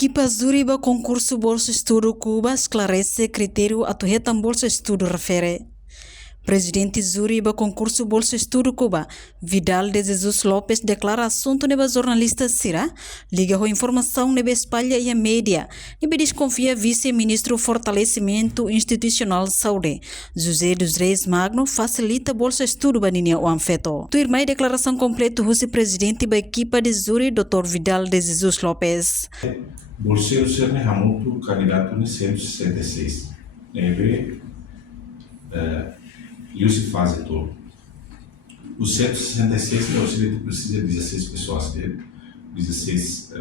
Equipa Zuriba concurso Bolsa Estudo Cuba esclarece critério a retam Bolsa Estudo refere. Presidente Zuriba concurso Bolsa Estudo Cuba, Vidal de Jesus Lopes declara assunto neba jornalista Sira, liga a informação neba espalha e a mídia, neba desconfia vice-ministro fortalecimento institucional saúde, José dos Reis Magno facilita Bolsa Estudo baninha o anfeto. Tu irmã declaração completa o presidente da equipa de Zuri, Dr. Vidal de Jesus Lopes. Bolseiro ser muito candidato no 166. Neve e se faz todo. O 166 precisa de 16 pessoas dele, 16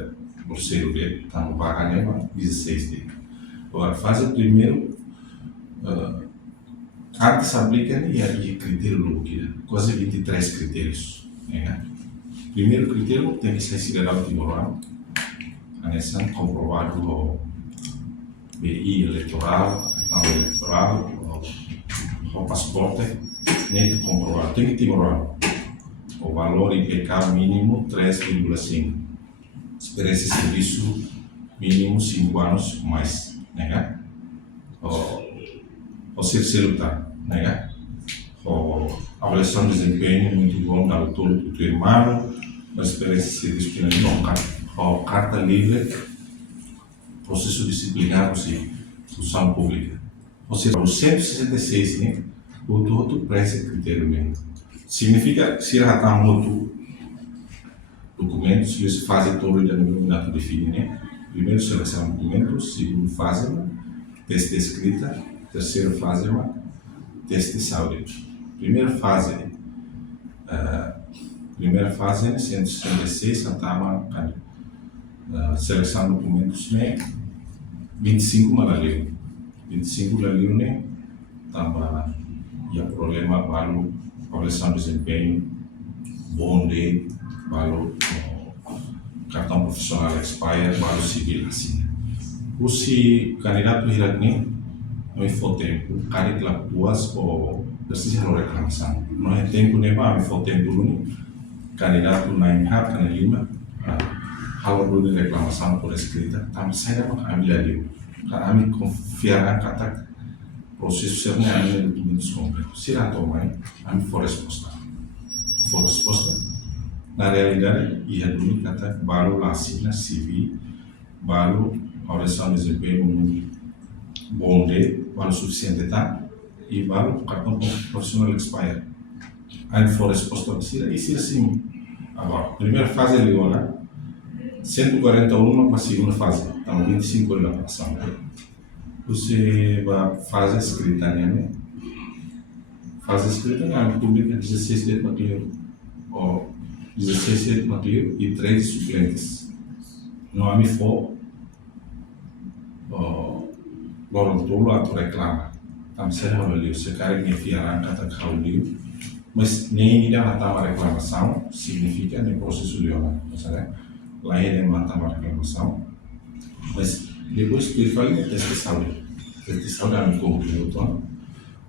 bolseiros dele, está no vaga neva, 16 dele. Agora, faz o primeiro, antes aplica e critério do que quase 23 critérios. Né? Primeiro critério tem que ser cidadão timorano, anexão comprovado o BI eleitoral, o passaporte, nem comprovado, tem que timorano. O valor IPK mínimo 3,5. Experiência de serviço mínimo 5 anos mais. Né? O terceiro tá, né? A avaliação de desempenho muito bom da altura do teu irmão, a experiência de serviço que não carta livre, processo disciplinar e função pública. Ou seja, o 166, né? O todo para esse critério mesmo. Significa que se já está muito documentos, se faz todo o denominado define, né? Primeiro seleção de documentos, segundo fase, teste de escrita, terceira fase, teste de saúde. Primeira fase, 166, está seleção de documentos, né? 25 malaleu. 25 malaleu, né? Tamba e o problema valor avaliação de desempenho, bonde, valor cartão profissional expire, valor civil assim. O se candidato iragni não é tempo, caricla duas ou precisa de reclamação. Não é tempo nem mais tempo dulu candidato na enhar na lima halo de reclamação por escrita, tam saya mengambil ali. Kami confiar kata processo sernya de documentos completos. Se lá tomar, kami for resposta. For resposta, na realidade, ia dulu kata baru lasina CV, baru avaliação de desempenho bonde, baru suficiente tá, e baru cartão profissional expire. Aí for resposta, se assim, agora, primeira fase é ligona, 141 para a segunda fase, então 25 é a passão. Você vai fazer escrita, né? Faz escrita na pública 16 de maio, ou 16 de maio e 3 suplentes. Não há me for, logo todo ato reclama. Então você não vai você quer me enfiar na cata caulio, mas nem ainda matava a reclamação, significa nem processo de honra, sabe? Lá ele matava a reclamação, mas depois que ele fala, teste de saúde. Teste de saúde não concluiu, então,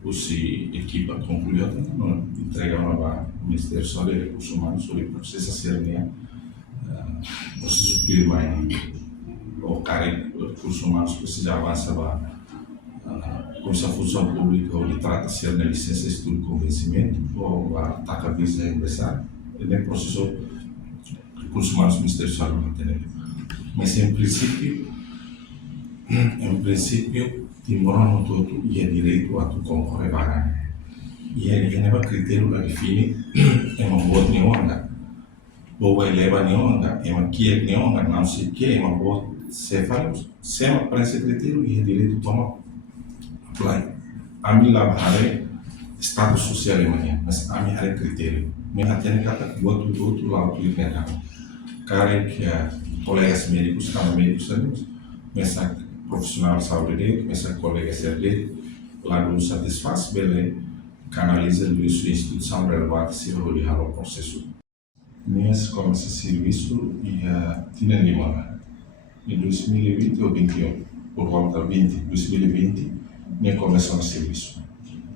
ou se equipa concluiu, então, entrega para o Ministério da Saúde e Recursos Humanos sobre o processo a ser, né? Processo que vai, o cara, Recursos Humanos precisa avançar com essa função pública, ou ele trata de ser na licença de estudo com vencimento, ou ataca a visa empresário, ele é processo Recursos Humanos do Ministério da Saúde manter. Mas em princípio, Timor todo e é direito a tu concorrer vaga. E ele não é critério para definir é uma boa nenhuma, boa eleva nenhuma, é uma que é nenhuma, não sei o que é uma boa cefalus, se é uma para esse critério e é direito a tomar apply. A mim lá vai estado social amanhã, mas a mim é critério. Me atende cada do outro lado do mercado. Cara que colegas médicos, cada médico sabemos, começa profissional de saúde dele, começa colegas dele, lá não satisfaz, ele canaliza isso em instituição relevante se olhar o processo. Nesse começa serviço e tinha limona. Em 2020 ou 2021, por volta de 2020, nem começou o serviço.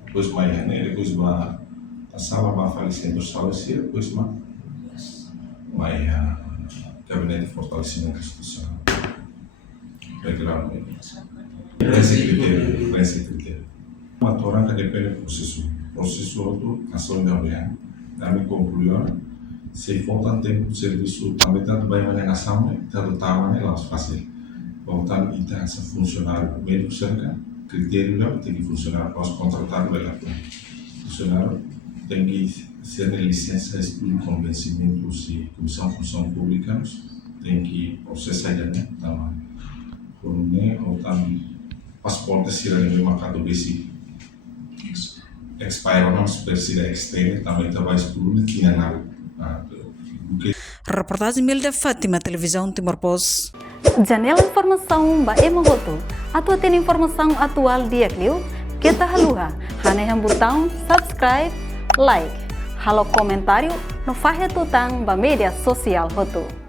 Depois mais, né? Depois vai passava vai falecendo falecer, depois mais gabinete de fortalecimento institucional. background ini. Prinsip kriteria. Aturan que depende do processo. O processo itu hasilnya bem. Kami concluiu, se falta tempo de serviço, também tanto bem manutenção, tanto tamanho lá fácil. Voltar e ter essa funcionário médico cerca, critério não tem que funcionar, nós contratar o funcionário tem que ser de licença, estudo, convencimento, se comissão de função pública tem que processar né, também. Por né, ou também pasporte cidadania marcado basic expire não supersida externe também trabalha estudo tinha nada. Reportagem Milda Fátima, Televisão Timor-Post. Janela informação ba emogoto. Atua tem informação atual dia Clio. Kita haluha. Hane botão subscribe, like. Halo comentário no fahe tutang ba media sosial hotu.